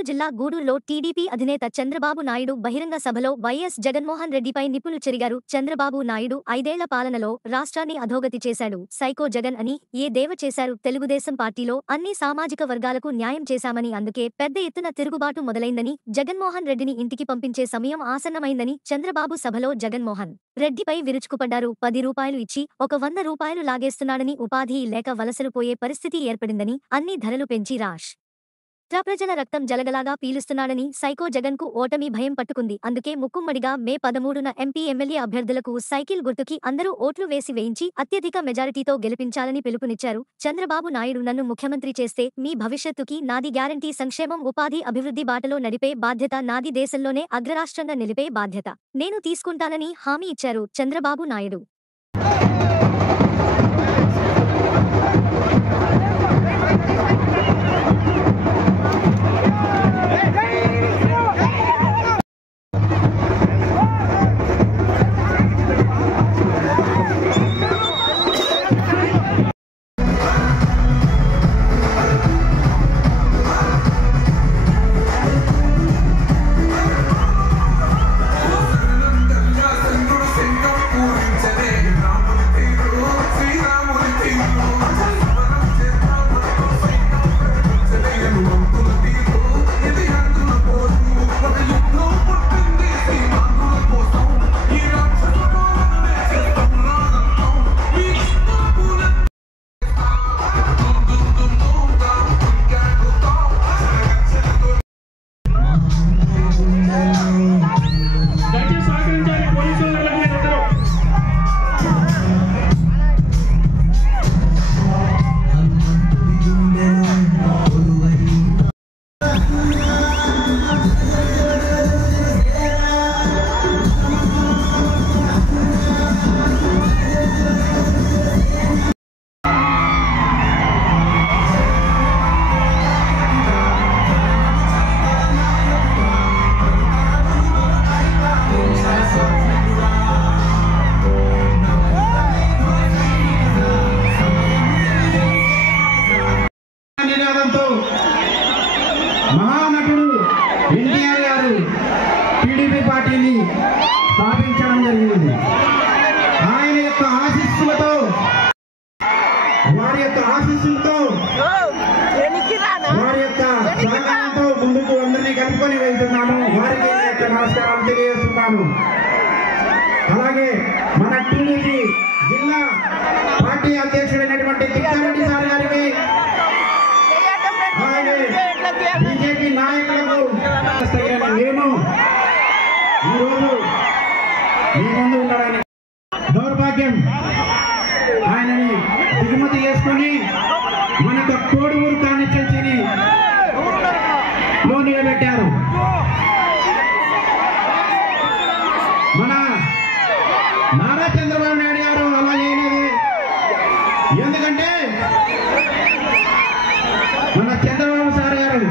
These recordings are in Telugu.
గుంటూరు జిల్లా గూడూరులో టీడీపీ అధినేత చంద్రబాబు నాయుడు బహిరంగ సభలో వైఎస్ జగన్మోహన్ రెడ్డిపై నిప్పులు చెరిగారు. చంద్రబాబు నాయుడు 5 ఏళ్ల పాలనలో రాష్ట్రాన్ని అధోగతి చేశాడు. సైకో జగన్ అని ఎద్దేవా చేశారు. తెలుగుదేశం పార్టీలో అన్ని సామాజిక వర్గాలకు న్యాయం చేశామని, అందుకే పెద్ద ఎత్తున తిరుగుబాటు మొదలైందని, జగన్మోహన్ రెడ్డిని ఇంటికి పంపించే సమయం ఆసన్నమైందని చంద్రబాబు సభలో జగన్మోహన్ రెడ్డిపై విరుచుకుపడ్డారు. 10 రూపాయలు ఇచ్చి ఒక 100 రూపాయలు లాగేస్తున్నాడని, ఉపాధి లేక వలసలు పోయే పరిస్థితి ఏర్పడిందని, అన్ని ధరలు పెంచి ప్రజల రక్తం జలగలాగా పీలుస్తున్నాడని, సైకో జగన్ కు ఓటమి భయం పట్టుకుంది. అందుకే ముక్కుమ్మడిగా మే 13న ఎంపీ ఎమ్మెల్యే అభ్యర్థులకు సైకిల్ గుర్తుకి అందరూ ఓట్లు వేయించి అత్యధిక మెజారిటీతో గెలిపించాలని పిలుపునిచ్చారు. చంద్రబాబు నాయుడు, నన్ను ముఖ్యమంత్రి చేస్తే మీ భవిష్యత్తుకి నాది గ్యారంటీ, సంక్షేమం, ఉపాధి, అభివృద్ధి బాటలో నడిపే బాధ్యత నాది, దేశంలోనే అగ్రరాష్ట్రంగా నిలిపే బాధ్యత నేను తీసుకుంటానని హామీ ఇచ్చారు చంద్రబాబు నాయుడు. మహానటుడు ఎన్టీఆర్ గారు టీడీపీ పార్టీని స్థాపించడం జరిగింది. ఆయన యొక్క ఆశీస్సులతో, వారి యొక్క సహకారంతో ముందుకు అందరినీ కలుపుకొని వెళ్తున్నాను. వారికి నమస్కారం తెలియజేస్తున్నాను. అలాగే మన టీడీపీ జిల్లా పార్టీ అధ్యక్షుడైనటువంటి తిక్కారెడ్డి సార్ గారికి, బీజేపీ నాయకులకు నేను ఈరోజు మీ ముందు ఉండడానికి దౌర్భాగ్యం. ఆయనని దిగుమతి చేసుకుని మనకు కోడుమూరు కాన్స్టిట్యున్సీని నిలబెట్టారు. మన నారా చంద్రబాబు నాయుడు గారు అలా చేయలేదు. ఎందుకంటే మన చంద్రబాబు సార్ గారు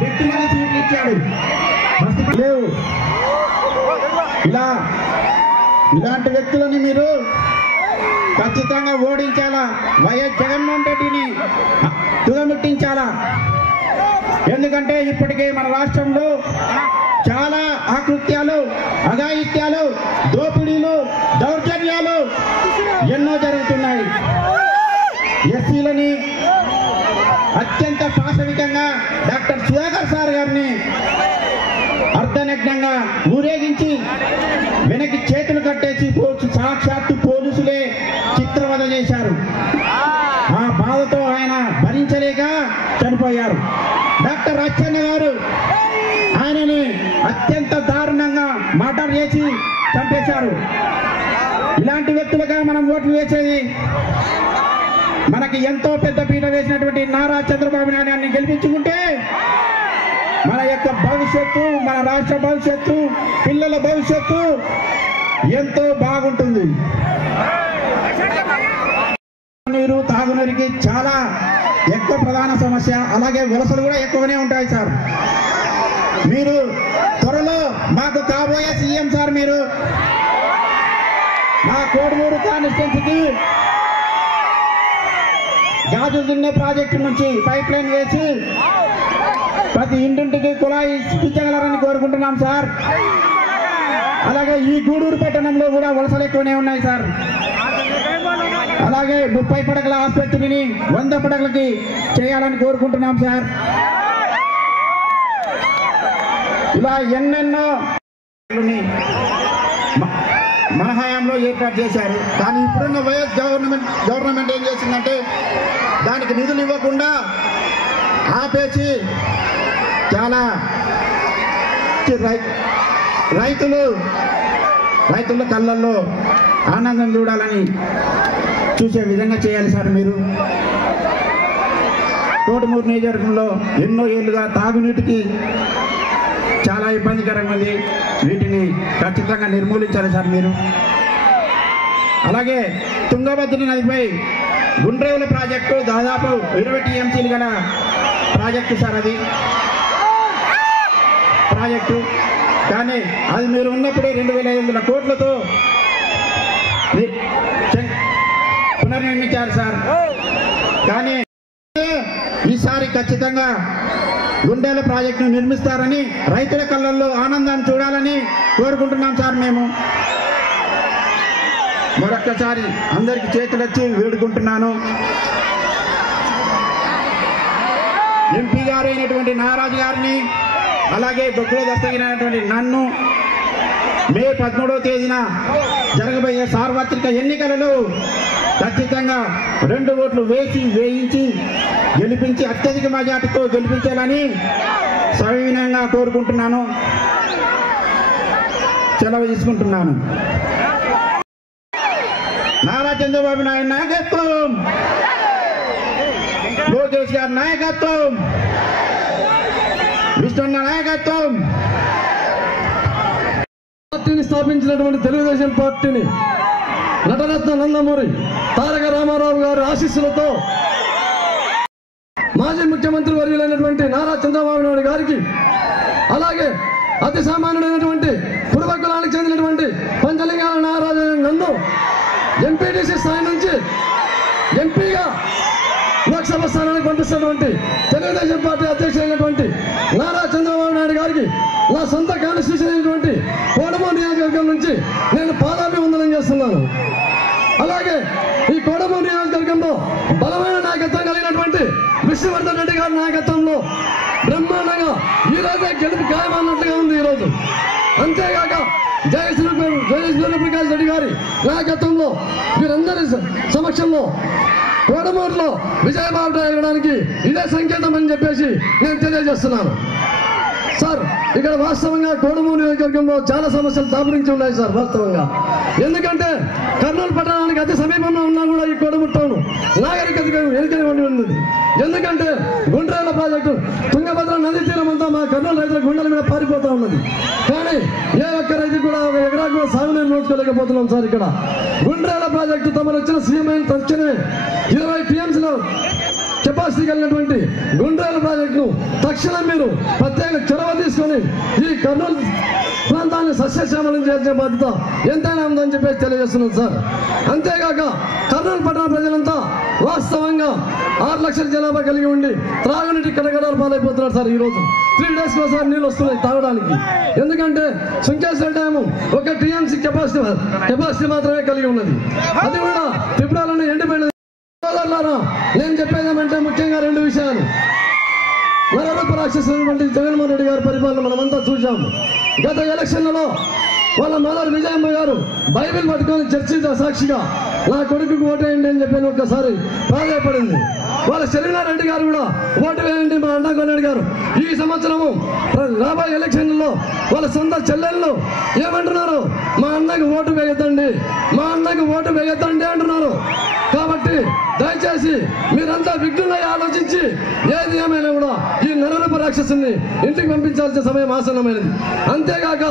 వ్యక్తిగత సీట్లు ఇచ్చాడు. లేవు ఇలాంటి వ్యక్తులని మీరు ఖచ్చితంగా ఓడించాలా, వైఎస్ జగన్మోహన్ రెడ్డిని తుదముట్టించాలా. ఎందుకంటే ఇప్పటికే మన రాష్ట్రంలో చాలా ఆకృత్యాలు, అఘాయిత్యాలు, దోపిడీలు, దౌర్జన్యాలు ఎన్నో జరుగుతున్నాయి. ఎస్సీలని అత్యంత పాశవికంగా డాక్టర్ సుధాకర్ సార్ గారిని అర్ధనగ్నంగా ఊరేగించి వెనక్కి చేతులు కట్టేసి సాక్షాత్తు పోలీసులే చిత్రవద చేశారు. ఆ బాధతో ఆయన భరించలేక చనిపోయారు. డాక్టర్ అచ్చెన్న గారు ఆయనని అత్యంత దారుణంగా మర్డర్ చేసి చంపేశారు. ఇలాంటి వ్యక్తులుగా మనం ఓట్లు వేసేది. మనకి ఎంతో పెద్ద పీట వేసినటువంటి నారా చంద్రబాబు నాయుడు గెలిపించుకుంటే మన యొక్క భవిష్యత్తు, మన రాష్ట్ర భవిష్యత్తు, పిల్లల భవిష్యత్తు ఎంతో బాగుంటుంది. నీరు, తాగునీరుకి చాలా ఎక్కువ ప్రధాన సమస్య. అలాగే వలసలు కూడా ఎక్కువనే ఉంటాయి సార్. మీరు త్వరలో మాకు కాబోయే సీఎం సార్, మీరు మా కోడుమూరు కాన్స్టిట్యున్సీకి గాజు దిన్నె ప్రాజెక్టు నుంచి పైప్ లైన్ వేసి ప్రతి ఇంటింటికి కుళాయి ఇప్పించగలరని కోరుకుంటున్నాం సార్. అలాగే ఈ గూడూరు పట్టణంలో కూడా వలసలు ఎక్కువనే ఉన్నాయి సార్. అలాగే 30 పడకల ఆసుపత్రిని 100 పడకలకి చేయాలని కోరుకుంటున్నాం సార్. ఇలా ఎన్నెన్నో మన హయాంలో ఏర్పాటు చేశారు. కానీ ఇప్పుడున్న వైఎస్ గవర్నమెంట్ ఏం చేసిందంటే దానికి నిధులు ఇవ్వకుండా ఆపేసి చాలా రైతుల కళ్ళల్లో ఆనందం చూడాలని చూసే విధంగా చేయాలి సార్. మీరు కోటమూరు నియోజకవర్గంలో ఎన్నో ఏళ్ళుగా తాగునీటికి చాలా ఇబ్బందికరంగా ఉంది. వీటిని ఖచ్చితంగా నిర్మూలించాలి సార్ మీరు. అలాగే తుంగభద్ర నదిపై గుండ్రేవుల ప్రాజెక్టు దాదాపు 20 టీఎంసీలు గల ప్రాజెక్టు సార్. అది ప్రాజెక్టు కానీ అది మీరు ఉన్నప్పుడే 2500 కోట్లతో పునర్నిర్మించారు సార్. కానీ ఈసారి ఖచ్చితంగా గుండెల ప్రాజెక్టును నిర్మిస్తారని రైతుల కళ్ళల్లో ఆనందాన్ని చూడాలని కోరుకుంటున్నాం సార్. మేము మరొక్కసారి అందరికి చేతులెత్తి వేడుకుంటున్నాను. ఎంపీ గారైనటువంటి నారాజు గారిని అలాగే బొగ్గులో దస్తగిరైనటువంటి నన్ను మే 13వ తేదీన జరగబోయే సార్వత్రిక ఎన్నికలలో ఖచ్చితంగా 2 ఓట్లు వేయించి గెలిపించి అత్యధిక మెజార్టీతో గెలిపించాలని సవినయంగా కోరుకుంటున్నాను. సెలవు తీసుకుంటున్నాను. నారా చంద్రబాబు నాయుడు నాయకత్వం, లోకేష్ గారి నాయకత్వం, విష్ణున్న నాయకత్వం, పార్టీని స్థాపించినటువంటి తెలుగుదేశం పార్టీని నటరత్న నందమూరి తారక రామారావు గారి ఆశీస్సులతో మాజీ ముఖ్యమంత్రి వర్యులైనటువంటి నారా చంద్రబాబు నాయుడు గారికి అలాగే అతి సామాన్యుడైనటువంటి పూర్వ కులానికి చెందినటువంటి పంచలింగాల నారాజు నన్ను ఎంపీటీసీ స్థాయి నుంచి ఎంపీగా లోక్సభ స్థానానికి పంపిస్తున్నటువంటి తెలుగుదేశం పార్టీ అధ్యక్షుడైనటువంటి నారా చంద్రబాబు నాయుడు గారికి నా సొంత కాన్స్టిట్యూషన్ అయినటువంటి కోడమూరు నియోజకవర్గం నుంచి నేను పాదాభివందనం చేస్తున్నాను. అలాగే ఈ కోడమూరు నియోజకవర్గంలో బలమైన నాయకత్వం కలిగినటువంటి విష్ణువర్ధన్ రెడ్డి గారి నాయకత్వంలో బ్రహ్మాండంగా ఈ రోజే గెలుపు ఖాయమన్నట్లుగా ఉంది ఈరోజు. అంతేగాక జయశ్రీ ప్రకాష్ రెడ్డి గారి నాయకత్వంలో వీరందరి సమక్షంలో కోడమూరులో విజయబాబు ఎగడానికి ఇదే సంకేతం అని చెప్పేసి నేను తెలియజేస్తున్నాను. సార్ ఇక్కడ వాస్తవంగా కోడమూరు నియోజకవర్గంలో చాలా సమస్యలు దాపురించి ఉన్నాయి సార్. వాస్తవంగా ఎందుకంటే కర్నూలు పట్టణానికి అతి సమీపంలో ఉన్నా కూడా ఈ కోడమూరు టౌన్ నాగరికతగా ఎన్నికలు ఉంది. ఎందుకంటే గుండ్రేల ప్రాజెక్టు తుంగభద్ర నది తీరం అంతా మా కర్నూలు రైతుల గుండెల మీద పారిపోతా ఉన్నది. కానీ ఏ ఒక్క రైతు కూడా ఒక ఎకరా కూడా సాగునీరు నోచుకోలేకపోతున్నాం సార్. ఇక్కడ గుండ్రేల ప్రాజెక్టు తమరు వచ్చిన సీఎం అయిన తక్షణమే 20 టీఎంసీలో కెపాసిటీ కలిగినటువంటి గుండ్రేల ప్రాజెక్టును తక్షణం మీరు ప్రత్యేక చొరవ తీసుకొని ఈ కర్నూలు ప్రాంతాన్ని సస్యశ్యామలం చేసే బాధ్యత ఎంతైనా ఉందని చెప్పేసి తెలియజేస్తున్నాం సార్. అంతేగాక కర్నూలు పట్టణ ప్రజలంతా వాస్తవంగా 6 లక్షల జనాభా కలిగి ఉండి త్రాగునీటి కటకటాలు పాలైపోతున్నారు సార్. ఈరోజు 3 డేస్ ఒకసారి నీళ్ళు వస్తున్నాయి తాగడానికి. ఎందుకంటే సుంకేశ్వర డ్యాము ఒక టీఎంసీ కెపాసిటీ మాత్రమే కలిగి ఉన్నది. అది కూడా త్రిపురలోనే ఎండిపోయినది. నేను చెప్పేదేమంటే ముఖ్యంగా 2 విషయాలు. నరరూప రాక్షసుడు జగన్మోహన్ రెడ్డి గారి పరిపాలన మనమంతా చూసాము. గత ఎలక్షన్లలో వాళ్ళ మదర్ విజయమ్మ గారు బైబిల్ పట్టుకొని చర్చి సాక్షిగా నా కొడుకుకు ఓటేయండి అని చెప్పి ఒక్కసారి ప్రాధాయపడింది. వాళ్ళ శరీరారెడ్డి గారు కూడా ఓటు వేయండి మా అన్నకొన్నాడు గారు. ఈ సంవత్సరము రాబోయే ఎలక్షన్లలో వాళ్ళ సొంత చెల్లెళ్ళు ఏమంటున్నారు, మా అన్నకు ఓటు వేయద్దండి, మా అన్నకు ఓటు వేయద్దండి అంటున్నారు. కాబట్టి దయచేసి మీరంతా విఘ్నులై ఆలోచించి ఏది ఏమైనా కూడా ఈ నరరూప రాక్షసుని ఇంటికి పంపించాల్సిన సమయం ఆసన్నమైనది. అంతేగాక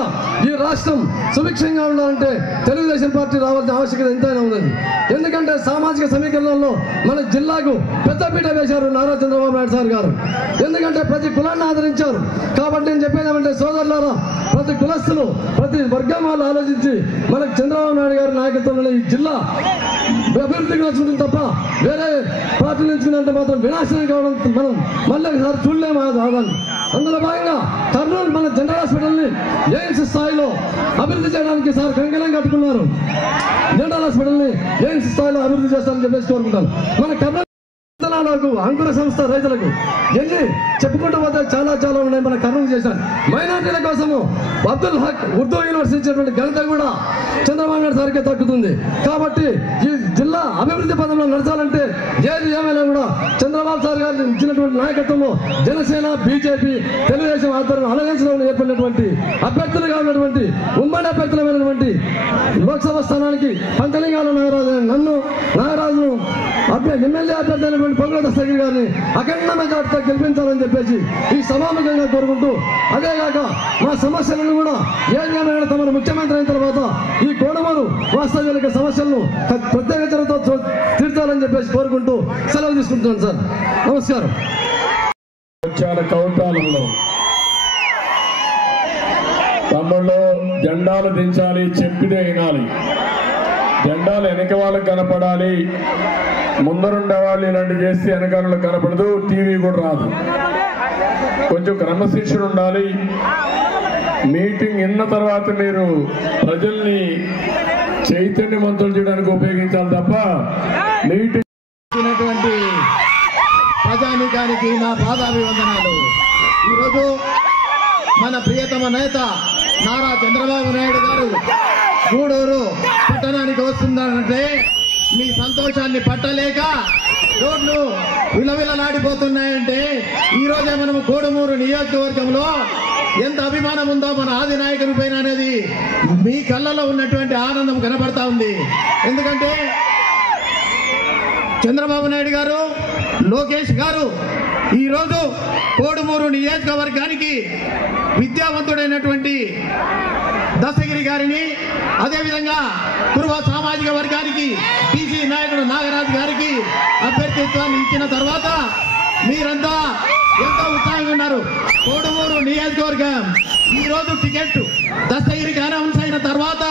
ఈ రాష్ట్రం సుభిక్షంగా ఉండాలంటే తెలుగుదేశం పార్టీ రావాల్సిన ఆవశ్యకత ఎంతైనా ఉన్నది. ఎందుకంటే సామాజిక సమీకరణలో మన జిల్లాకు పెద్దపీట వేశారు నారా చంద్రబాబు నాయుడు సార్ గారు. ఎందుకంటే ప్రతి కులాన్ని ఆదరించారు. కాబట్టి నేను చెప్పేది ఏమంటే సోదరులారా, ప్రతి కులస్తులు ప్రతి వర్గం వాళ్ళు ఆలోచించి మనకు చంద్రబాబు నాయుడు గారి నాయకత్వంలో ఈ జిల్లా అభివృద్ధికి నచ్చుకుంటుంది తప్ప వేరే పార్టీలు ఎంచుకున్నంత మాత్రం వినాశనం కావడం మనం మళ్ళీ ఒకసారి చూడలేము. అందులో భాగంగా కర్నూలు మన జనరల్ హాస్పిటల్ని ఎయిమ్స్ స్థాయిలో అభివృద్ధి చేయడానికి సార్ కంకణం కట్టుకున్నారు. జనరల్ హాస్పిటల్ని ఎయిమ్స్ స్థాయిలో అభివృద్ధి చేస్తారని చెప్పేసి కోరుకుంటాను. మన కర్నూలు అంకుర సంస్థ రైతులకు ఎన్ని చెప్పుకుంటూ పోతే చాలా చాలా ఉన్నాయి. మన కర్నూలు చేశారు. మైనార్టీల కోసము అబ్దుల్ హక్ ఉర్దూ యూనివర్సిటీ ఇచ్చినటువంటి ఘనత కూడా చంద్రబాబు నాయుడు సార్కే దక్కుతుంది. కాబట్టి ఈ జిల్లా అభివృద్ధి పదంలో నడచాలంటే ఏది ఏమైనా కూడా చంద్రబాబు సార్ గారు ఇచ్చినటువంటి నాయకత్వంలో జనసేన, బీజేపీ, తెలుగుదేశం ఆధ్వర్యంలో అలయన్స్లో ఏర్పడినటువంటి అభ్యర్థులుగా ఉన్నటువంటి ఉమ్మడి అభ్యర్థులమైనటువంటి లోక్సభ స్థానానికి పంచలింగాల నాగరాజును ఎమ్మెల్యే అభ్యర్థి అయినటువంటి పొంగుల దస్తగిరి గారిని అఖండ మెజార్టీతో గెలిపించాలని చెప్పేసి ఈ సభాముఖంగా కోరుకుంటూ, అదేగాక మా సమస్యలను కూడా ఏమైనా తమ ముఖ్యమంత్రి అయిన తర్వాత ఈ కోడమూరు వాస్తవిక సమస్యలను ప్రత్యేక చర్యతో తీర్చాలని చెప్పేసి కోరుకుంటూ సెలవు తీసుకుంటున్నాను సార్. నమస్కారం. కౌంటాలలో తమ్ముళ్ళు జెండాలు దించాలి, చెప్పితే వినాలి. జెండాలు వెనక వాళ్ళకి కనపడాలి, ముందరుండే వాళ్ళు ఇలాంటి చేస్తే వెనకాలలో కనపడదు, టీవీ కూడా రాదు. కొంచెం క్రమశిక్షణ ఉండాలి. మీటింగ్ విన్న తర్వాత మీరు ప్రజల్ని చైతన్యవంతులు చేయడానికి ఉపయోగించాలి తప్ప మీటింగ్ ప్రజానీకానికి నా పాదాభివందనాలు. ఈరోజు మన ప్రియతమ నేత నారా చంద్రబాబు నాయుడు గారు గూడూరు పట్టణానికి వస్తుందంటే మీ సంతోషాన్ని పట్టలేక రోడ్లు విలవిలలాడిపోతున్నాయంటే ఈ రోజే మనం కోడుమూరు నియోజకవర్గంలో ఎంత అభిమానం ఉందో మన ఆది నాయకుని పైన అనేది మీ కళ్ళలో ఉన్నటువంటి ఆనందం కనబడతా ఉంది. ఎందుకంటే చంద్రబాబు నాయుడు గారు, లోకేష్ గారు ఈరోజు కోడుమూరు నియోజకవర్గానికి విద్యావంతుడైనటువంటి దస్తగిరి గారిని, అదేవిధంగా కురువ సామాజిక వర్గానికి బీసీ నాయకుడు నాగరాజు గారికి అభ్యర్థిత్వాన్ని ఇచ్చిన తర్వాత మీరంతా ఎంతో ఉత్సాహంగా ఉన్నారు. కోడుమూరు నియోజకవర్గం ఈరోజు టికెట్ దస్తగిరికి అనౌన్స్ అయిన తర్వాత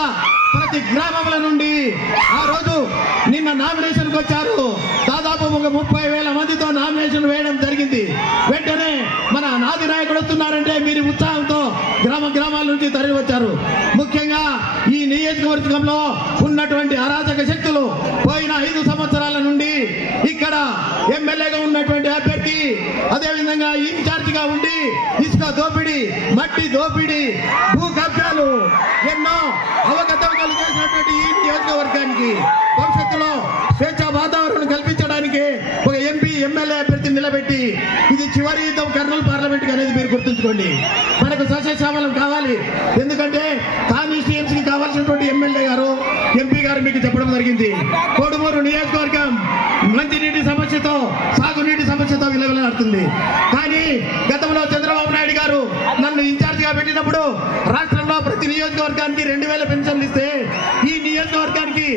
ప్రతి గ్రామముల నుండి ఆ రోజు నిన్న నామినేషన్కి వచ్చారు. దాదాపు 30,000 మందితో నామినేషన్ వేయడం జరిగింది. వెంటనే మన నాది నాయకుడు వస్తున్నారంటే మీరు ఉత్సాహంతో గ్రామాల నుంచి తరలి వచ్చారు. ముఖ్యంగా ఈ నియోజకవర్గంలో ఉన్నటువంటి అరాచక శక్తులు పోయిన 5 సంవత్సరాల నుండి ఇక్కడ ఎమ్మెల్యేగా ఉన్నటువంటి అభ్యర్థి, అదేవిధంగా ఇన్ఛార్జిగా ఉండి ఇసుక దోపిడీ, మట్టి దోపిడీ, భూ కబ్జాలు, ఎన్నో అవకతవకలు చేసినటువంటి ఈ నియోజకవర్గానికి భవిష్యత్తులో స్వేచ్ఛ వాతావరణం కల్పించడానికి ఒక ఎంపీ, ఎమ్మెల్యే అభ్యర్థిని నిలబెట్టి ఇది చివరి యుద్ధం కర్నూలు పార్లమెంట్ అనేది మీరు గుర్తుంచుకోండి. మనకు సస్యశ్యామలం కావాలి. ఎందుకంటే కాన్స్టిట్యుయెన్సీకి కావాల్సినటువంటి ఎమ్మెల్యే గారు, ఎంపీ గారు మీకు చెప్పడం జరిగింది. కోడుమూరు నియోజకవర్గం మంచినీటి సమస్యతో, సాగునీటి సమస్యతో విలవిలాడుతుంది. కానీ గతంలో చంద్రబాబు నాయుడు గారు నన్ను ఇన్ఛార్జిగా పెట్టినప్పుడు రాష్ట్రంలో ప్రతి నియోజకవర్గానికి 2,000 పెన్షన్లు ఇస్తే ఈ నియోజకవర్గానికి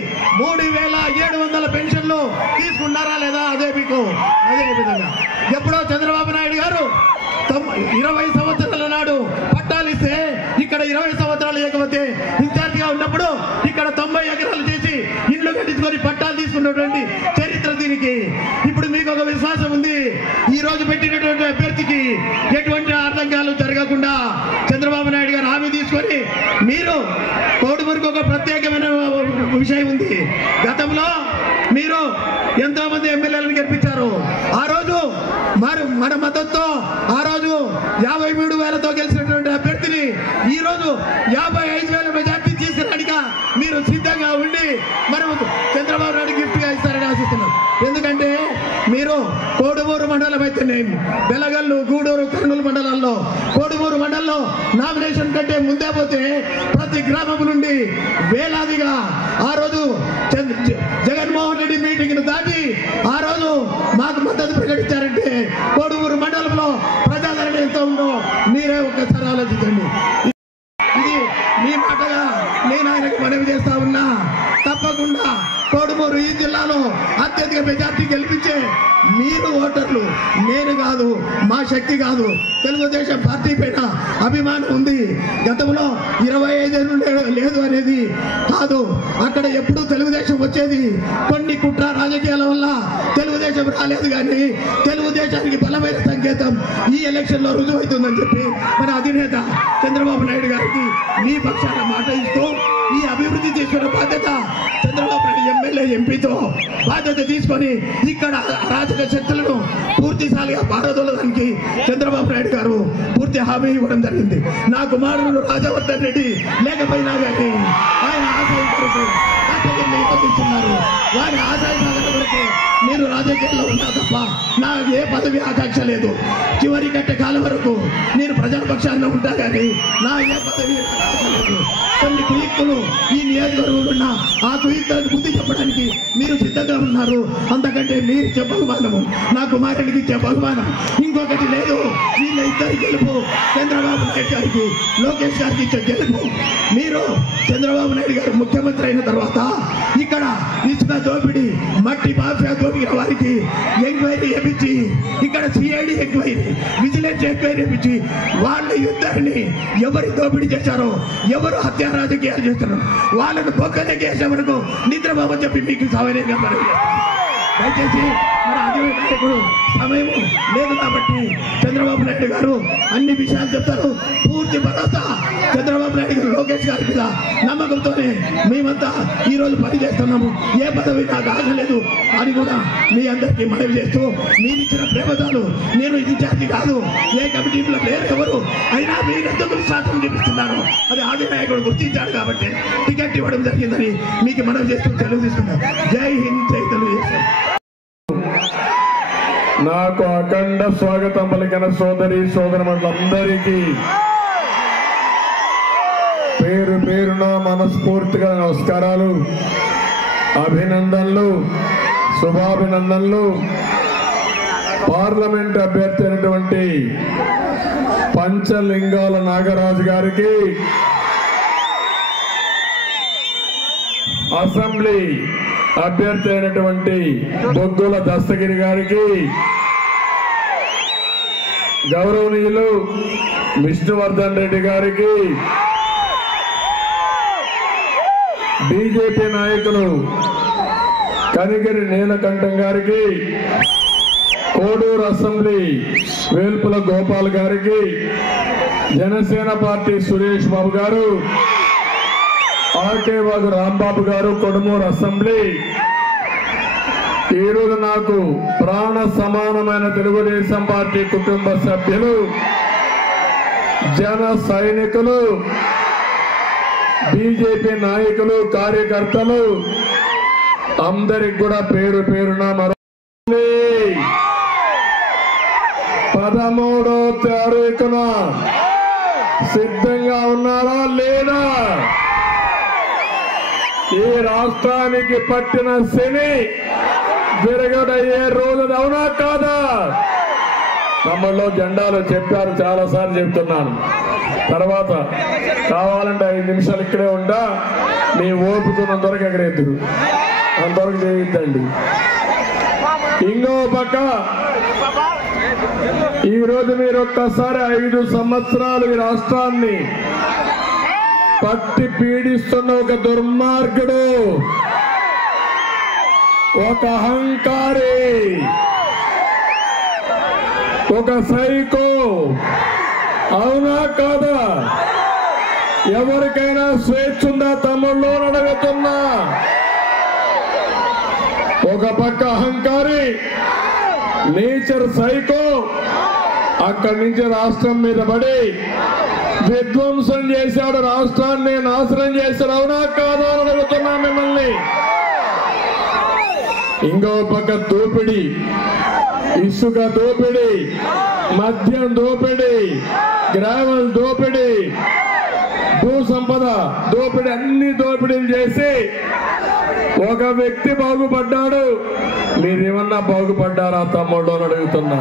3,700 పెన్షన్లు తీసుకున్నారా లేదా? అదే మీకు అదే విధంగా ఎప్పుడో చంద్రబాబు నాయుడు గారు 20 సంవత్సరాల నాడు పట్టాలు ఇస్తే ఇక్కడ 20 సంవత్సరాలు లేకపోతే ఇన్ఛార్జిగా ఉన్నప్పుడు ఇక్కడ 90 ఎకరాలు చేసి ఇండ్లు కట్టించుకొని పట్టాలు తీసుకున్నటువంటి చరిత్ర దీనికి. ఇప్పుడు మీకు ఒక విశ్వాసం ఉంది. ఈ రోజు పెట్టినటువంటి అభ్యర్థికి ఎటువంటి ఆటంకాలు జరగకుండా చంద్రబాబు నాయుడు గారు హామీ తీసుకొని మీరు కోడుమూరుకు ఒక ప్రత్యేకమైన విషయం ఉంది. గతంలో మీరు ఎంతో మంది ఎమ్మెల్యేలను గెలిపించారు. ఆ రోజు మన మద్దతుతో ఆ రోజు 53,000తో గెలిచినటువంటి అభ్యర్థిని ఈ రోజు 55,000 మెజార్టీ తీసుకురానిక మీరు సిద్ధంగా ఉండి మనం చంద్రబాబు నాయుడు గిఫ్ట్ గా ఇస్తారని ఆశిస్తున్నాం. ఎందుకంటే మీరు కోడుమూరు మండలం అయితేనే, బెలగల్లు, గూడూరు, కర్నూలు మండలాల్లో కోడుమూరు మండలంలో నామినేషన్ కంటే ముందే పోతే ప్రతి గ్రామం నుండి వేలాదిగా ఆ రోజు జగన్మోహన్ రెడ్డి మీటింగ్ దాటి ఆ రోజు మాకు మద్దతు ప్రకటించారంటే కోడుమూరు మండలంలో ప్రజాదరణ ఎంత ఉందో మీరే ఒక్కసారి ఆలోచించండి. ఇది మీ మాటగా నేను ఆయనకు మనవి చేస్తా ఉన్నా. తప్పకుండా కోడుమూరు ఈ జిల్లాలో అత్యధిక మెజార్టీ గెలిపించే మీరు ఓటర్లు, నేను కాదు, మా శక్తి కాదు. తెలుగుదేశం పార్టీ పైన అభిమానం ఉంది. గతంలో 25 లేదు అనేది కాదు. అక్కడ ఎప్పుడు తెలుగుదేశం వచ్చేది కొన్ని కుట్ర రాజకీయాల వల్ల తెలుగుదేశం తెలుగుదేశం రాలేదు కానీ తెలుగుదేశానికి బలమైన సంకేతం ఈ ఎలక్షన్లో రుజువవుతుందని చెప్పి మన అధినేత చంద్రబాబు నాయుడు గారికి మీ పక్షాన మాట ఇస్తూ ఈ అభివృద్ధి తీసుకున్న బాధ్యత చంద్రబాబు నాయుడు ఎమ్మెల్యే ఎంపీతో బాధ్యత తీసుకొని ఇక్కడ అరాచక శక్తులను పూర్తిసారిగా పారదోలడానికి చంద్రబాబు నాయుడు గారు పూర్తి హామీ ఇవ్వడం జరిగింది. నా కుమారుడు రాజవర్ధన్ రెడ్డి లేకపోయినా కానీ ఆయన ఆశయం కొరకు ఇస్తున్నారు. వారి ఆశయం కొరకు నేను రాజకీయాల్లో ఉన్నా తప్ప నాకు ఏ పదవి ఆకాంక్ష లేదు. చివరి కట్టే కాలం వరకు నేను ప్రజల పక్షాన ఉంటా కానీ నా ఏ పదవి లేదు. కొన్ని కుయుక్తులు ఈ నియోజకవర్గంలో ఉన్న ఆ కుయుక్తులకు బుద్ధి చెప్పడానికి మీరు సిద్ధంగా ఉన్నారు. అంతకంటే మీరు ఇచ్చే బహుమానము నా కుమారుడికి ఇచ్చే బహుమానం ఇంకొకటి లేదు. వీళ్ళ ఇద్దరి గెలుపు చంద్రబాబు నాయుడు గారికి లోకేష్ గారికి ఇచ్చే గెలుపు. మీరు చంద్రబాబు నాయుడు గారు ముఖ్యమంత్రి అయిన తర్వాత ఇక్కడ ఇసుక దోపిడీ మట్టి మాఫియా దోపిడిన వారికి ఎంక్వైరీ చేపించి ఇక్కడ సిఐడి ఎంక్వైరీ విజిలెన్స్ ఎంక్వైరీ చేపించి వాళ్ళ యుద్ధాన్ని ఎవరి దోపిడీ చేశారో ఎవరు హత్య రాజకీయాలు చేస్తున్నారు వాళ్ళను బొక్కలకి వేసే వరకు నిద్రపోమని చెప్పి మీకు సౌకర్యంగా మనం దయచేసి మన అధినేత నాయకుడు సమయం లేదు కాబట్టి చంద్రబాబు నాయుడు గారు అన్ని విషయాలు చెప్తారు. పూర్తి భరోసా చంద్రబాబు నాయుడు గారు లోకేష్ గారి మీద నమ్మకంతోనే మేమంతా ఈ రోజు పని చేస్తున్నాము. ఏ పదవి నాకు ఆగలేదు అని కూడా మీ అందరికీ మనవి చేస్తూ మీరు ఇచ్చిన ప్రేమదాలు నేను ఇన్ఛార్జి కాదు, ఏ కమిటీలో లేరు ఎవరు అయినా మీరెందుకు విశ్వాసం చూపిస్తున్నారు అది ఆది నాయకుడు గుర్తించాడు కాబట్టి టికెట్ ఇవ్వడం జరిగిందని మీకు మనవి చేస్తూ తెలియజేస్తున్నాం. జై హింద్, జై తెలుగుదేశం. నాకు అఖండ స్వాగతం పలికిన సోదరి సోదరులందరికీ పేరు పేరున మనస్ఫూర్తిగా నమస్కారాలు, అభినందనలు, శుభాభినందనలు. పార్లమెంట్ అభ్యర్థి అయినటువంటి పంచలింగాల నాగరాజు గారికి, అసెంబ్లీ అభ్యర్థి అయినటువంటి బొగ్గుల దస్తగిరి గారికి, గౌరవనీయులు విష్ణువర్ధన్ రెడ్డి గారికి, బీజేపీ నాయకులు కనిగిరి నీలకంఠం గారికి, కోడూరు అసెంబ్లీ వేల్పుల గోపాల్ గారికి, జనసేన పార్టీ సురేష్ బాబు గారు, ఆర్కేవాగు రాంబాబు గారు, కొడుమూరు అసెంబ్లీ, ఈరోజు నాకు ప్రాణ సమానమైన తెలుగుదేశం పార్టీ కుటుంబ సభ్యులు, జన సైనికులు, బీజేపీ నాయకులు, కార్యకర్తలు అందరికి కూడా పేరు పేరున మరో 13వ తారీఖున సిద్ధంగా ఉన్నారా లేదా? ఈ రాష్ట్రానికి పట్టిన శని విరగడయ్యే రోజు అవునా కాదా? తమలో జెండాలు చెప్పారు, చాలా సార్లు చెప్తున్నాను. తర్వాత కావాలంటే 5 నిమిషాలు ఇక్కడే ఉంటా, మీ ఓపుకున్నంతవరకు ఎగరేద్దరు, అంతవరకు చేయొద్దండి. ఇంకో పక్క ఈరోజు మీరు ఒక్కసారి 5 సంవత్సరాలు ఈ రాష్ట్రాన్ని పట్టి పీడిస్తున్న ఒక దుర్మార్గుడు, ఒక అహంకారి, ఒక సైకో, అవునా కాదా? ఎవరికైనా స్వేచ్ఛ ఉందా తమ్ముళ్ళు అడుగుతున్నా. ఒక పక్క అహంకారి, నేచర్ సైకో, అక్కడి నుంచి రాష్ట్రం మీద పడి విధ్వంసం చేశాడు, రాష్ట్రాన్ని నాశనం చేశాడు, అవునా కాదా అని అడుగుతున్నా మిమ్మల్ని. ఇంకో పక్క దోపిడీ, ఇసుక దోపిడీ, మద్యం దోపిడీ, గ్రావెల్ దోపిడీ, భూ సంపద దోపిడీ, అన్ని దోపిడీలు చేసి ఒక వ్యక్తి బాగుపడ్డాడు. మీరేమన్నా బాగుపడ్డారా తమ్ముడు అని అడుగుతున్నా.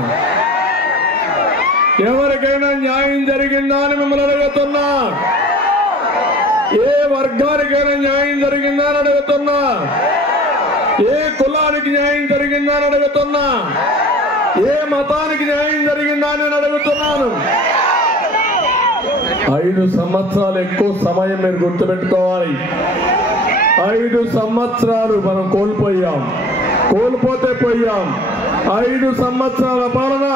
ఎవరికైనా న్యాయం జరిగిందా అని మిమ్మల్ని అడుగుతున్నా. ఏ వర్గానికైనా న్యాయం జరిగిందా అని అడుగుతున్నా. ఏ కులానికి న్యాయం జరిగిందా అని అడుగుతున్నా. ఏ మతానికి న్యాయం జరిగిందా అని నేను అడుగుతున్నాను. 5 సంవత్సరాలు ఎక్కువ సమయం మీరు గుర్తుపెట్టుకోవాలి. 5 సంవత్సరాలు మనం కోల్పోయాం, కోల్పోతే పోయాం. 5 సంవత్సరాల పాలన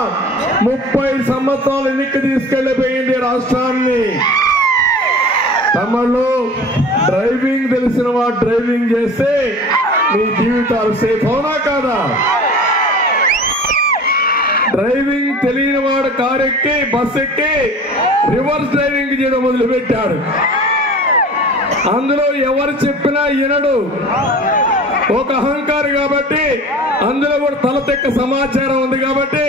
30 సంవత్సరాలు వెనక్కి తీసుకెళ్లిపోయింది రాష్ట్రాన్ని. తమలో డ్రైవింగ్ తెలిసిన వాడు డ్రైవింగ్ చేస్తే మీ జీవితాలు సేఫ్ అవునా కాదా? డ్రైవింగ్ తెలియని వాడు కారు ఎక్కి బస్ ఎక్కి రివర్స్ డ్రైవింగ్ చేయడం మొదలుపెట్టాడు. అందులో ఎవరు చెప్పినా వినడు. ఒక అహంకారి కాబట్టి అందులో కూడా తలతెక్క సమాచారం ఉంది కాబట్టి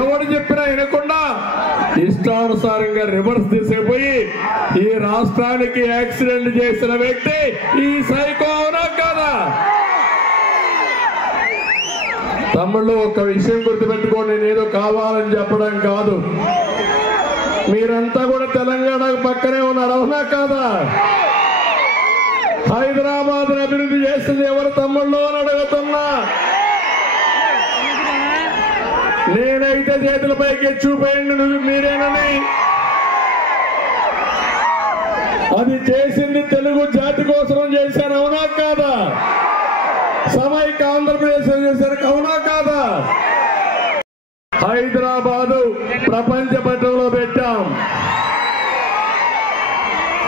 ఎవరు చెప్పినా వినకుండా ఇష్టానుసారంగా రివర్స్ తీసుకుపోయి ఈ రాష్ట్రానికి యాక్సిడెంట్ చేసిన వ్యక్తి ఈ సైకో అవునా కాదా? తమ్ముళ్ళు ఒక విషయం గుర్తుపెట్టుకోండి, నేనేదో కావాలని చెప్పడం కాదు. మీరంతా కూడా తెలంగాణకు పక్కనే ఉన్నారు, అవునా కాదా? హైదరాబాద్ అభివృద్ధి చేస్తుంది ఎవరు తమ్ముళ్ళు అని అడుగుతున్నా. నేనైతే చేతులపైకి చూపేయండి నువ్వు మీరేనని. అది చేసింది తెలుగు జాతి కోసం చేశాను, అవునా కాదా? సమైక్య ఆంధ్రప్రదేశ్ చేశారు, అవునా కాదా? హైదరాబాదు ప్రపంచ పటంలో పెట్టాం.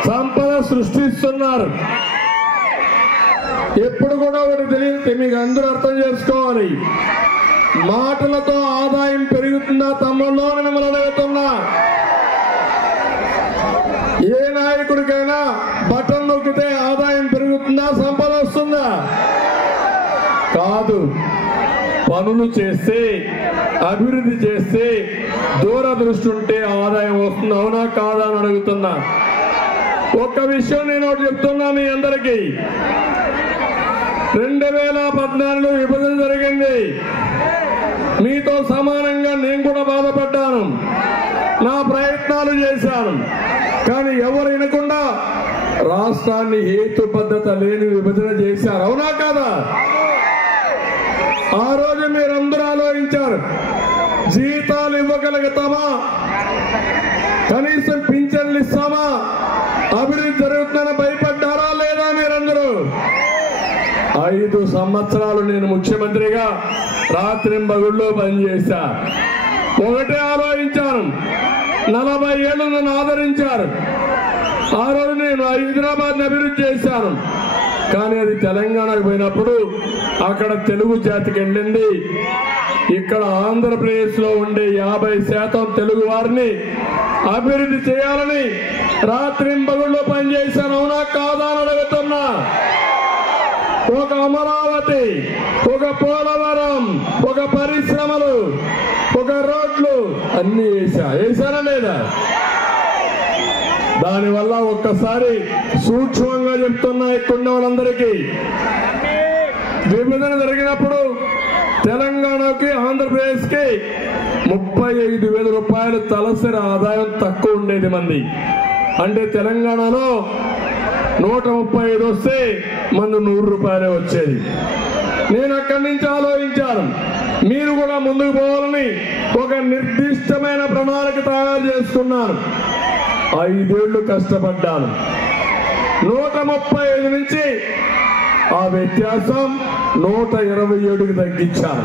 సంపద సృష్టిస్తున్నారు. ఎప్పుడు కూడా ఒకటి తెలియదు, మీకు అందరూ అర్థం చేసుకోవాలి. మాటలతో ఆదాయం పెరుగుతుందా తమ్ముళ్ళు అని మిమ్మల్ని అడుగుతున్నా. ఏ నాయకుడికైనా బటన్ నొక్కితే ఆదాయం పెరుగుతుందా, సంపద వస్తుందా? కాదు. పనులు చేస్తే, అభివృద్ధి చేస్తే, దూరదృష్టి ఉంటే ఆదాయం వస్తుంది, అవునా కాదా అని అడుగుతున్నా. ఒక్క విషయం నేను ఒకటి చెప్తున్నా మీ అందరికీ. 2014లో విభజన జరిగింది. మీతో సమానంగా నేను కూడా బాధపడ్డాను, నా ప్రయత్నాలు చేశాను. కానీ ఎవరు వినకుండా రాష్ట్రాన్ని హేతుబద్ధత లేని విభజన చేశారు, అవునా కాదా? ఆ రోజు మీరందరూ ఆలోచించారు, జీతాలు ఇవ్వగలుగుతామా, కనీసం పింఛన్లు ఇస్తామా, అభివృద్ధి జరుగుతుందని భయపడ్డారా లేదా మీరందరూ? 5 సంవత్సరాలు నేను ముఖ్యమంత్రిగా రాత్రింబగుళ్ళో పనిచేశా. ఒకటే ఆలోచించాను, 40 ఏళ్ళు నన్ను ఆదరించారు. ఆ రోజు నేను హైదరాబాద్ అభివృద్ధి చేశాను. కానీ అది తెలంగాణకు పోయినప్పుడు అక్కడ తెలుగు జాతికి వెళ్ళింది. ఇక్కడ ఆంధ్రప్రదేశ్ లో ఉండే 50% తెలుగు వారిని అభివృద్ధి చేయాలని రాత్రింబగుళ్ళో పనిచేశాను, అవునా కాదా అని అడుగుతున్నా. ఒక అమరావతి, ఒక పోలవరం, ఒక పరిశ్రమలు, ఒక రోడ్లు అన్ని వేశారా లేదా? దానివల్ల ఒక్కసారి సూక్ష్మంగా చెప్తున్నా ఇక్కడ వాళ్ళందరికీ, విభజన జరిగినప్పుడు తెలంగాణకి ఆంధ్రప్రదేశ్కి 35,000 రూపాయలు తలసరి ఆదాయం తక్కువ ఉండేది మంది. అంటే తెలంగాణలో 135 వస్తే మంది 100 రూపాయలే వచ్చేది. నేను అక్కడి నుంచి ఆలోచించాను, మీరు కూడా ముందుకు పోవాలని ఒక నిర్దిష్టమైన ప్రణాళిక తయారు చేసుకున్నాను. 5 ఏళ్లు కష్టపడ్డాను. 135 నుంచి ఆ వ్యత్యాసం 127కి తగ్గించాను.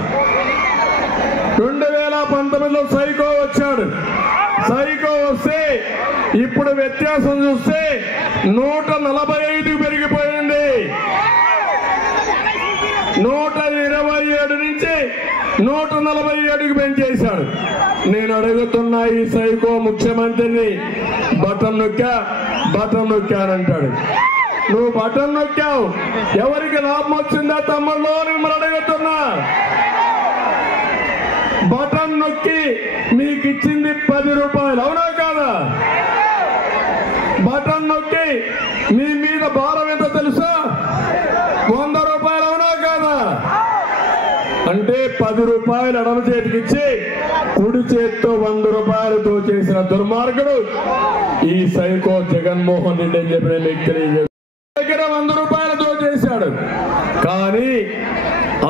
2019లో సైకో వచ్చాడు. సైకో వస్తే ఇప్పుడు వ్యత్యాసం చూస్తే 145 పెరిగిపోయింది. 127 నుంచి 147కి పెంచేశాడు. నేను అడుగుతున్నా ఈ సైకో ముఖ్యమంత్రిని, బటన్ నొక్కానంటాడు. నువ్వు బటన్ నొక్కావు, ఎవరికి లాభం వచ్చిందా తమ్ముళ్ళు అని మిమ్మల్ని అడుగుతున్నా. బటన్ నొక్కి మీకు ఇచ్చింది 10 రూపాయలు, అవునా కాదా? బటన్ నొక్కి మీ మీద భారం ఎంత తెలుసా? 100 రూపాయలు, అవునా కాదా? అంటే 10 రూపాయలు ఎడమ చేతికి ఇచ్చి కుడి చేతితో 100 రూపాయలతో చేసిన దుర్మార్గుడు ఈ సైకో జగన్మోహన్ రెడ్డి అని చెప్పిన మీకు తెలియజేస్తాడు. దగ్గర 100 రూపాయలతో చేశాడు. కానీ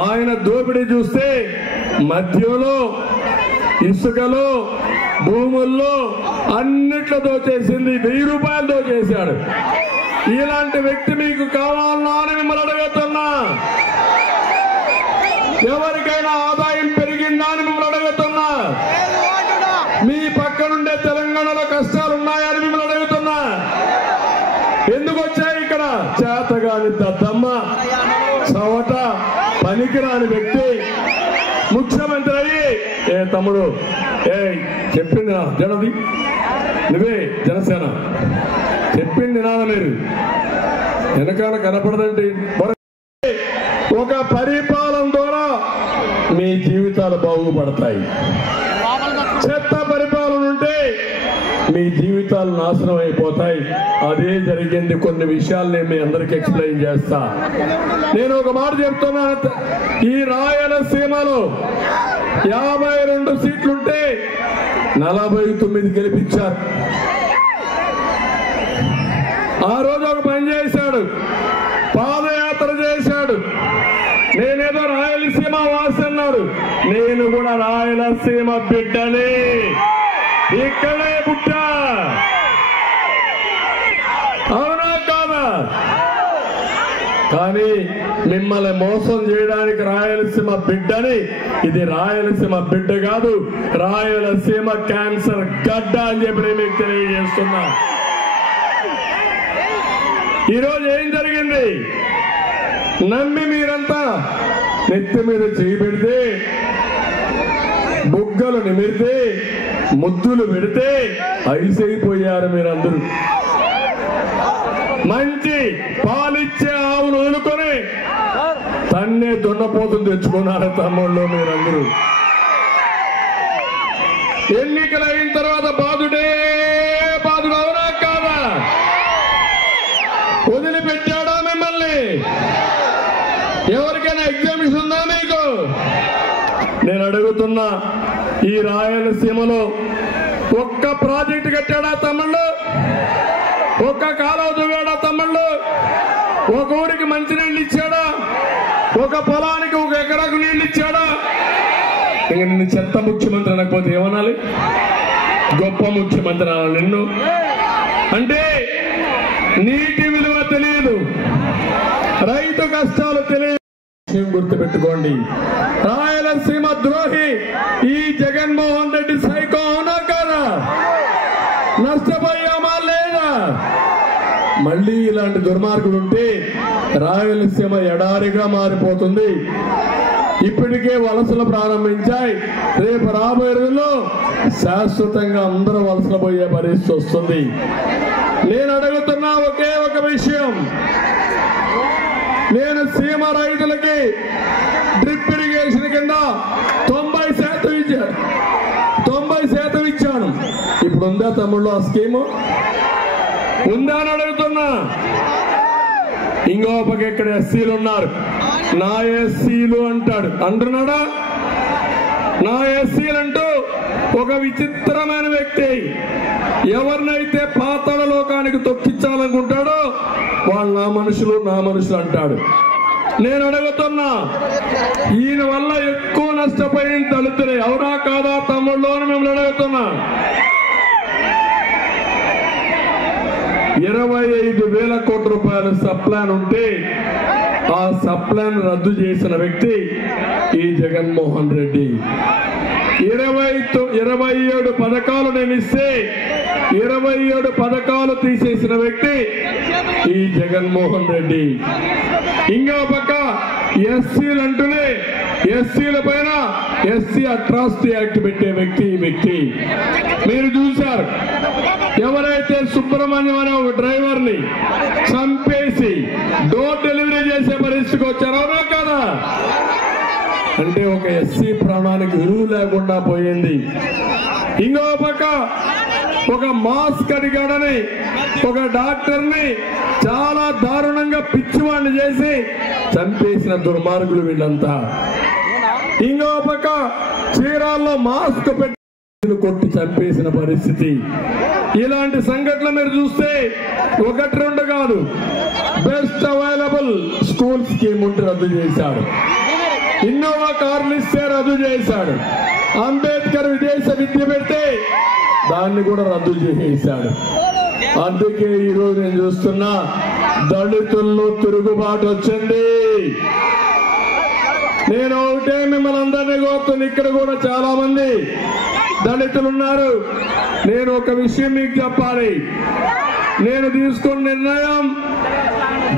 ఆయన దోపిడీ చూస్తే మద్యంలో, ఇసుకలో, భూముల్లో అన్నిట్లో దోచేసింది 1000 రూపాయలతో చేశాడు. ఇలాంటి వ్యక్తి మీకు కావాలన్నా అని మిమ్మల్ని అడుగుతున్నా. ఎవరికైనా ఆదాయం పెరిగిందా అని మిమ్మల్ని అడుగుతున్నా. మీ పక్కనుండే తెలంగాణలో కష్టాలు ఉన్నాయని మిమ్మల్ని అడుగుతున్నా. ఎందుకు వచ్చాయి ఇక్కడ? చేతగాని దద్దమ్మ, చవట, పనికిరాని వ్యక్తి ముఖ్యమంత్రి అయ్యి, ఏ తమ్ముడు చెప్పింది నా జనది, నువ్వే జనసేన చెప్పింది నానలేరు, వెనకాల కనపడదండి. ఒక పరిపాలన ద్వారా మీ జీవితాలు బాగుపడతాయి. చెత్త పరిపాలన ఉంటే మీ జీవితాలు నాశనం అయిపోతాయి. అదే జరిగింది. కొన్ని విషయాలు నేను మీ అందరికి ఎక్స్ప్లెయిన్ చేస్తా. నేను ఒక మాట చెప్తున్నాను. ఈ రాయలసీమలో 52 సీట్లుంటే 49 గెలిపించారు. ఆ రోజు ఒక పని చేశాడు, పాదయాత్ర చేశాడు. నేనేదో రాయలసీమ వాసి అన్నాడు. నేను కూడా రాయలసీమ బిడ్డని, ఇక్కడే పుట్టా. అవునా కాదా? కానీ మిమ్మల్ని మోసం చేయడానికి రాయలసీమ బిడ్డని, ఇది రాయలసీమ బిడ్డ కాదు, రాయలసీమ క్యాన్సర్ గడ్డ అని చెప్పి మీకు తెలియజేస్తున్నా. ఈరోజు ఏం జరిగింది? నమ్మి మీరంతా నెత్తి మీద చేయి పెడితే, బుగ్గలు నిమిరితే, ముద్దులు పెడితే ఐసైపోయారు మీరందరూ. మంచి పాలిచ్చే ఆవును వదులుకొని తన్నే దున్నపోతుని తెచ్చుకున్నారు తమ్ముళ్ళు మీరందరూ. ఎన్నికలు అయిన తర్వాత బాధుడే బాధుడు. అవునా కాదా? వదిలిపెట్టాడా మిమ్మల్ని? ఎవరికైనా ఎగ్జామినేషన్ ఉందా మీకు? నేను అడుగుతున్నా, ఈ రాయలసీమలో ఒక్క ప్రాజెక్టు కట్టాడా తమ్ముళ్ళు? ఒక్క కాలువ దువ్వాడా తమ్ముళ్ళు? ఒక ఊరికి మంచినీళ్ళు ఇచ్చాడా? ఒక పొలానికి 1 ఎకరాకు నీళ్ళు ఇచ్చాడా? ఇంక నిన్ను చెత్త ముఖ్యమంత్రి అనకపోతే ఏమనాలి? గొప్ప ముఖ్యమంత్రి అనాలి నిన్ను. అంటే నీటి విలువ తెలియదు, రైతు కష్టాలు తెలియదు. గుర్తుపెట్టుకోండి, రాయలసీమ ద్రోహి ఈ జగన్మోహన్ రెడ్డి సైకో. అవునా కాదా? నష్టపోయామా లేదా? మళ్ళీ ఇలాంటి దుర్మార్గులు ఉంటే రాయలసీమ ఎడారిగా మారిపోతుంది. ఇప్పటికే వలసలు ప్రారంభించాయి. రేపు రాబోయే రోజుల్లో శాశ్వతంగా అందరూ వలసలు పోయే పరిస్థితి వస్తుంది. నేను అడుగుతున్నా ఒకే ఒక విషయం. నేను సీమ రైతులకి డ్రిప్ ఇరిగేషన్ కింద 90% ఇచ్చాను. ఇప్పుడు ఉందా తమ్ముళ్ళు ఆ స్కీము? ఉందా అని అడుగుతున్నా. ఇంకో పక్క ఇక్కడ ఎస్సీలు ఉన్నారు. నా ఎస్సీలు అంటున్నాడా? నా ఎస్సీలు అంటూ ఒక విచిత్రమైన వ్యక్తి ఎవరినైతే పాతాళ లోకానికి తొక్కించాలనుకుంటాడో వాళ్ళు నా మనుషులు అంటాడు. నేను అడుగుతున్నా, ఈయన వల్ల ఎక్కువ నష్టపోయిన దళితులే. అవునా కాదా తమ్ముళ్ళు అని మిమ్మల్ని అడుగుతున్నా. 25,000 కోట్ల రూపాయల సప్లాన్ ఉంటే ఆ సప్లాన్ రద్దు చేసిన వ్యక్తి ఈ జగన్మోహన్ రెడ్డి. 27 పథకాలు నేను ఇస్తే 27 పథకాలు తీసేసిన వ్యక్తి ఈ జగన్మోహన్ రెడ్డి. ఇంకో పక్క ఎస్సీలు అంటూనే ఎస్సీల పైన ఎస్సీ అట్రాసిటీ యాక్ట్ పెట్టే వ్యక్తి ఈ వ్యక్తి. మీరు చూశారు, ఎవరైతే సుబ్రహ్మణ్యం అనే ఒక డ్రైవర్ ని చంపేసి డోర్ డెలివరీ చేసే పరిస్థితికి వచ్చారు. అవునా కదా? అంటే ఒక ఎస్సీ ప్రాణానికి విలువ లేకుండా పోయింది. ఇంకో పక్క ఒక మాస్క్ అడిగాడని ఒక డాక్టర్ ని చాలా దారుణంగా పిచ్చివాడిని చేసి చంపేసిన దుర్మార్గులు వీళ్ళంతా. ఇంకో పక్క చీరాల్లో మాస్క్ పెట్టి కొట్టి చంపేసిన పరిస్థితి. ఇలాంటి సంఘటనలు మీరు చూస్తే 1-2 కాదు. బెస్ట్ అవైలబుల్ స్కూల్ స్కీమ్ ఉంటే రద్దు చేశాడు. ఇన్నోవా కార్లు ఇస్తే రద్దు చేశాడు. అంబేద్కర్ విదేశ విద్య పెడితే దాన్ని కూడా రద్దు చేసేశాడు. అందుకే ఈరోజు నేను చూస్తున్నా, దళితుల్లో తిరుగుబాటు వచ్చింది. నేను ఒకటే మిమ్మల్ని అందరినీ కోరుతున్నా, ఇక్కడ కూడా చాలా మంది దళితులు ఉన్నారు. నేను ఒక విషయం మీకు చెప్పాలి. నేను తీసుకున్న నిర్ణయం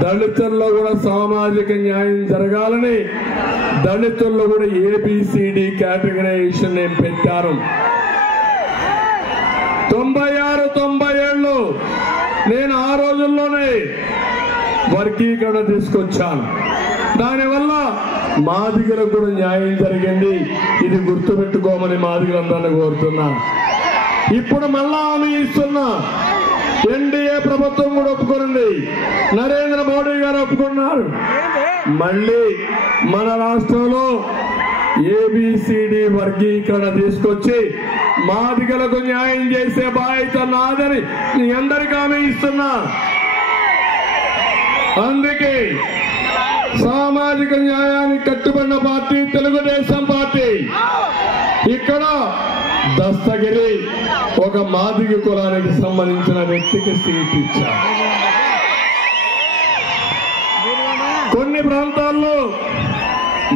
దళితుల్లో కూడా సామాజిక న్యాయం జరగాలని, దళితుల్లో కూడా ABCD కేటగరైజేషన్ నేను పెట్టాను. 96, 97 నేను ఆ రోజుల్లోనే వర్గీకరణ తీసుకొచ్చాను. దానివల్ల మాదిగలకు కూడా న్యాయం జరిగింది. ఇది గుర్తుపెట్టుకోమని మాదిగలందరినీ కోరుతున్నా. ఇప్పుడు మళ్ళా హామీ ఇస్తున్నా, NDA ప్రభుత్వం కూడా ఒప్పుకున్నది, నరేంద్ర మోడీ గారు ఒప్పుకున్నారు. మళ్ళీ మన రాష్ట్రంలో ABCD వర్గీకరణ తీసుకొచ్చి మాదిగలకు న్యాయం చేసే బాధ్యత నాదని మీ అందరికీ హామీ ఇస్తున్నా. అందుకే సామాజిక న్యాయానికి కట్టుబడిన పార్టీ తెలుగుదేశం పార్టీ. ఇక్కడ దస్తగిరి ఒక మాదిగ కులానికి సంబంధించిన వ్యక్తికి సీట్ ఇచ్చారు. కొన్ని ప్రాంతాల్లో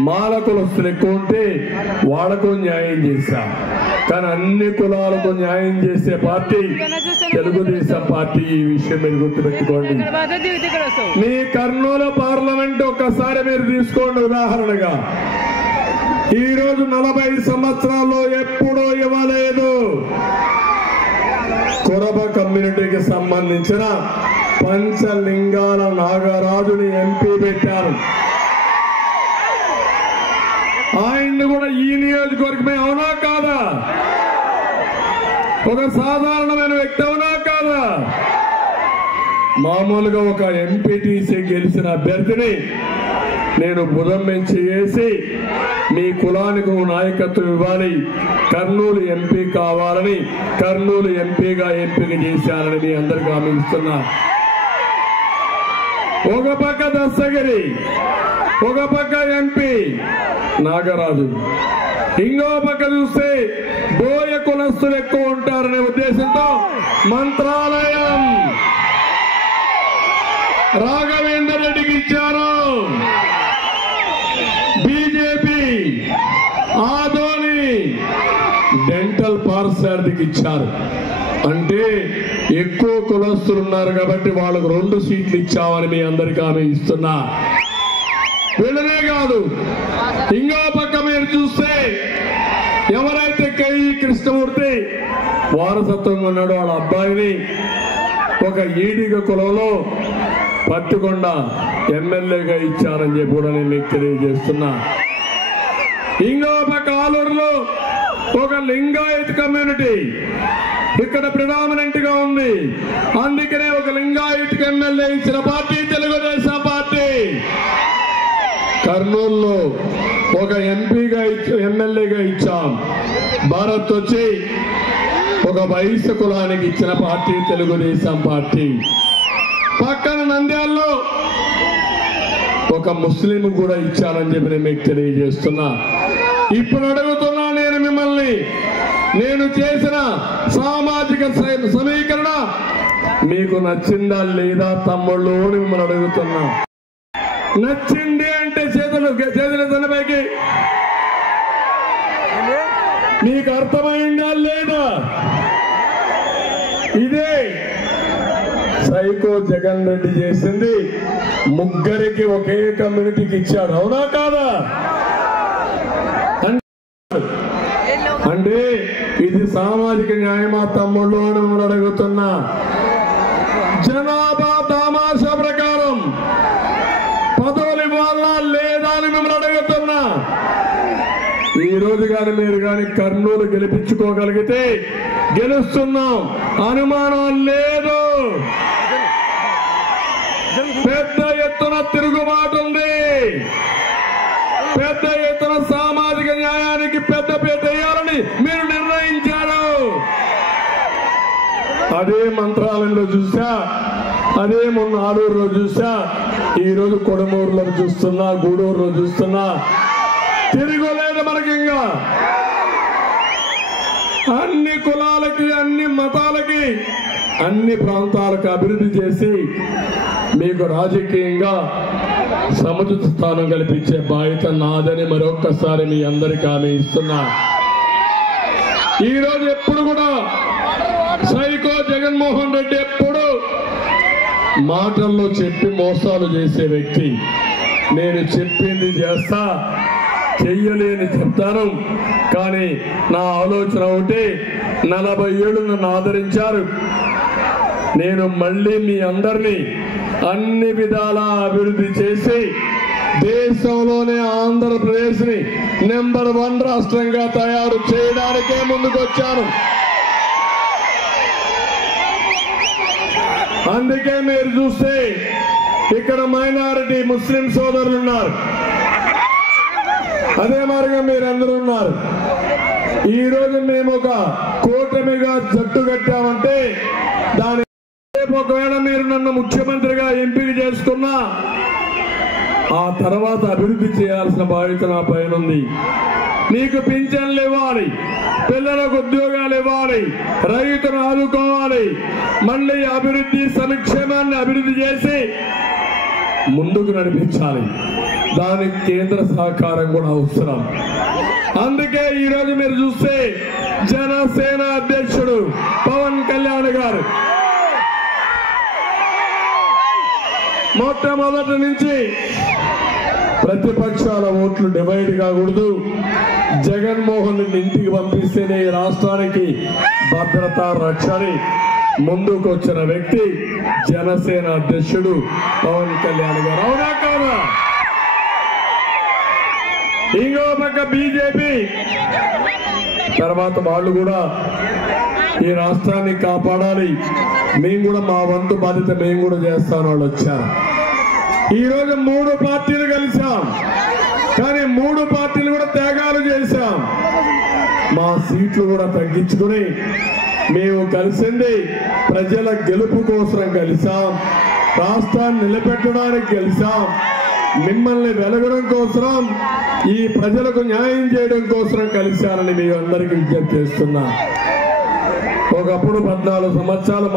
మాల కులస్తులు ఎక్కువ ఉంటే వాళ్లకు న్యాయం చేశాం. కానీ అన్ని కులాలకు న్యాయం చేసే పార్టీ తెలుగుదేశం పార్టీ. ఈ విషయం మీరు గుర్తుపెట్టుకోండి. మీ కర్నూలు పార్లమెంట్ ఒక్కసారి మీరు తీసుకోండి ఉదాహరణగా. ఈ రోజు 40 సంవత్సరాల్లో ఎప్పుడూ ఇవ్వలేదు. కొరబ కమ్యూనిటీకి సంబంధించిన పంచలింగాల నాగరాజుని MP పెట్టారు. ఆయన్ని కూడా ఈ నియోజకవర్గమే, అవునా కాదా? ఒక సాధారణమైన వ్యక్తి, అవునా కాదా? మామూలుగా ఒక MPTC గెలిచిన అభ్యర్థిని నేను బుధం నుంచి వేసి మీ కులానికి నాయకత్వం ఇవ్వాలి, కర్నూలు MP కావాలని కర్నూలు ఎంపీగా ఎంపిక చేశారని మీ అందరికీ హామీ ఇస్తున్నా. ఒక పక్క దస్తగిరి, ఒక పక్క MP నాగరాజు, ఇంకో పక్క చూస్తే బోయ కులస్తులు ఎక్కువ ఉంటారనే ఉద్దేశంతో మంత్రాలయం రాఘవేందర్ రెడ్డికి ఇచ్చారు. బీజేపీ ఆదోని డెంటల్ పార్సార్థికి ఇచ్చారు. అంటే ఎక్కువ కులస్తులు ఉన్నారు కాబట్టి వాళ్ళకు 2 సీట్లు ఇచ్చామని మీ అందరికీ హామీ ఇస్తున్నా. వీళ్ళనే కాదు, ఇంకో పక్క మీరు చూస్తే ఎవరైతే KE కృష్ణమూర్తి వారసత్వంగా ఉన్నాడో వాళ్ళ అబ్బాయిని ఒక ఈడిగ కులంలో పట్టుకొండ ఎమ్మెల్యేగా ఇచ్చారని చెప్పి కూడా నేను మీకు తెలియజేస్తున్నా. ఇంకో పక్క ఆలూరులో ఒక లింగాయత్ కమ్యూనిటీ ఇక్కడ ప్రిడామినెంట్ గా ఉంది. అందుకనే ఒక లింగాయత్ ఎమ్మెల్యే ఇచ్చిన పార్టీ తెలుగుదేశం పార్టీ. కర్నూలులో ఒక ఎంపీగా ఎమ్మెల్యేగా ఇచ్చాం. భారత్ వచ్చి ఒక వైశ్య కులానికి ఇచ్చిన పార్టీ తెలుగుదేశం పార్టీ. పక్కన నంద్యాలలో ఒక ముస్లిం కూడా ఇచ్చానని చెప్పి నేను మీకు తెలియజేస్తున్నా. ఇప్పుడు అడుగుతున్నా నేను మిమ్మల్ని, నేను చేసిన సామాజిక సమీకరణ మీకు నచ్చిందా లేదా తమ్ముళ్ళు అని మిమ్మల్ని అడుగుతున్నా. నచ్చింది అంటే చేతులు తనపైకి మీకు అర్థమైందా లేదా? ఇదే సైకో జగన్ రెడ్డి చేసింది. ముగ్గురికి ఒకే కమ్యూనిటీకి ఇచ్చాడు, అవునా కాదా? అంటే ఇది సామాజిక న్యాయమా తమ్ముళ్ళు అని మిమ్మల్ని అడుగుతున్నా. జనాభా తమాషా ప్రకారం పదవులు ఇవ్వాలా లేదా అని మిమ్మల్ని అడుగుతున్నా. ఈ రోజు కానీ మీరు కానీ కర్నూలు గెలిపించుకోగలిగితే గెలుస్తున్నాం, అనుమానం లేదు. పెద్ద ఎత్తున తిరుగుబాటు ఉంది, పెద్ద ఎత్తున సామాజిక న్యాయానికి పెద్దపీట వేయాలని మీరు నిర్ణయించారు. అదే మంత్రాలయంలో చూసా, అదే మొన్న ఆలూరులో చూసా, ఈ రోజు కొడమూరులో చూస్తున్నా, గూడూరులో చూస్తున్నా. తిరుగులేదు మనకి. ఇంకా అన్ని కులాలకి, అన్ని మతాలకి, అన్ని ప్రాంతాలకు అభివృద్ధి చేసి మీకు రాజకీయంగా సముచిత స్థానం కల్పించే బాధ్యత నాదని మరొక్కసారి మీ అందరికీ హామీ ఇస్తున్నా. ఈరోజు ఎప్పుడు కూడా సైకో జగన్మోహన్ రెడ్డి ఎప్పుడు మాటల్లో చెప్పి మోసాలు చేసే వ్యక్తి. నేను చెప్పింది చేస్తా, చెయ్యలేని చెప్తాను. కానీ నా ఆలోచన ఒకటి, 40 ఏళ్ళు నన్ను ఆదరించారు. నేను మళ్ళీ మీ అందరినీ అన్ని విధాలా అభివృద్ధి చేసి దేశంలోనే ఆంధ్రప్రదేశ్ ని నెంబర్ 1 రాష్ట్రంగా తయారు చేయడానికే ముందుకొచ్చాను. అందుకే మీరు చూస్తే ఇక్కడ మైనారిటీ ముస్లిం సోదరులు ఉన్నారు, అదే మార్గం మీరందరూ ఉన్నారు. ఈ రోజు మేము ఒక కూటమిగా జట్టు కట్టామంటే దాని ఒకవేళ మీరు నన్ను ముఖ్యమంత్రిగా ఎంపిక చేసుకున్నా ఆ తర్వాత అభివృద్ధి చేయాల్సిన బాధ్యత నా పైన ఉంది. మీకు పింఛన్లు ఇవ్వాలి, పిల్లలకు ఉద్యోగాలు ఇవ్వాలి, రైతును ఆదుకోవాలి, మళ్ళీ అభివృద్ధి సంక్షేమాన్ని అభివృద్ధి చేసి ముందుకు నడిపించాలి. దానికి కేంద్ర సహకారం కూడా అవసరం. అందుకే ఈరోజు మీరు చూస్తే జనసేన అధ్యక్షుడు పవన్ కళ్యాణ్ గారు మొట్టమొదటి నుంచి ప్రతిపక్షాల ఓట్లు డివైడ్ కాకూడదు, జగన్మోహన్ రెడ్డి ఇంటికి పంపిస్తేనే ఈ రాష్ట్రానికి భద్రత రక్షణని ముందుకు వచ్చిన వ్యక్తి జనసేన అధ్యక్షుడు పవన్ కళ్యాణ్ గారు. అవునా కాదా? ఇంకో పక్క బీజేపీ తర్వాత వాళ్ళు కూడా ఈ రాష్ట్రాన్ని కాపాడాలి, మేము కూడా మా వంతు బాధ్యత మేము కూడా చేస్తామని వాళ్ళు వచ్చారు. ఈరోజు 3 పార్టీలు కలిసాం, కానీ 3 పార్టీలు కూడా త్యాగాలు చేశాం. మా సీట్లు కూడా తగ్గించుకుని మేము కలిసింది ప్రజల గెలుపు కోసం కలిసాం, రాష్ట్రాన్ని నిలబెట్టడానికి కలిసాం, మిమ్మల్ని వెలగడం కోసం, ఈ ప్రజలకు న్యాయం చేయడం కోసం కలిశానని మీ అందరికీ విజ్ఞప్తి చేస్తున్నా. ఒకప్పుడు 14 సంవత్సరాలు